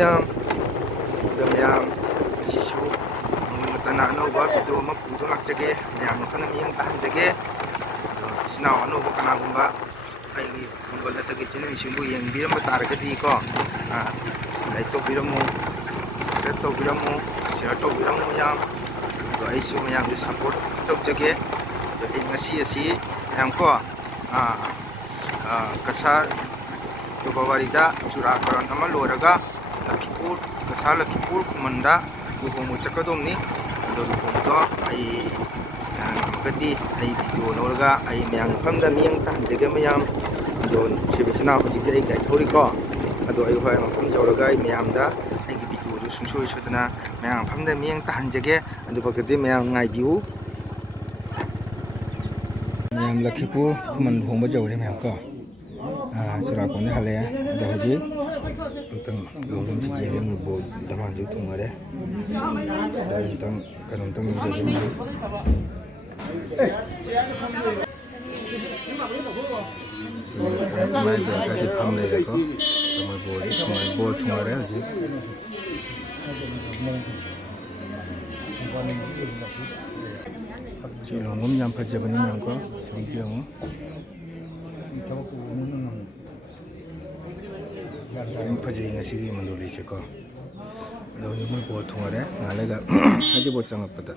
muyam muyam sisu tana no ba video ma puto lakjage muyam khana miyang tahan jage sinaw ano ba kana gumba ai gumba la tagi chini simbu yang biram taragadi ko like to biramu subscribe to biramu share to biramu muyam to ai su muyam di support to jage to ai ngasi asi muyam ko kasar to bawarida churakaran ama loraga Lakhipur kasar Lakhipur kumanda luhung chakadom ni ado luhung to ai gadi ai video loraga ai myang famda miyang tan jage mayam ado sibisna hojiti ai gai thori ko ado ai hoi mafam jawraga ai myam da ai gi video ru sungsoi sudana myang famda miyang tan jage ado bagadi myam ngai biu myam Lakhipur kuman luhung ba jawre myam ko surakon ne hale ado hoji tang longum chi je mu bo daman ju thungare da tang kanon tang je ge mu mai ga ga di phang le ko mo bo ji thumai bo thungare ji ji longum nyam pha je bani nyam ko sing ji mo 파지 ngasi mandoli cheko ado ni mo bo thongare ngalaga haji bo changapata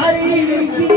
I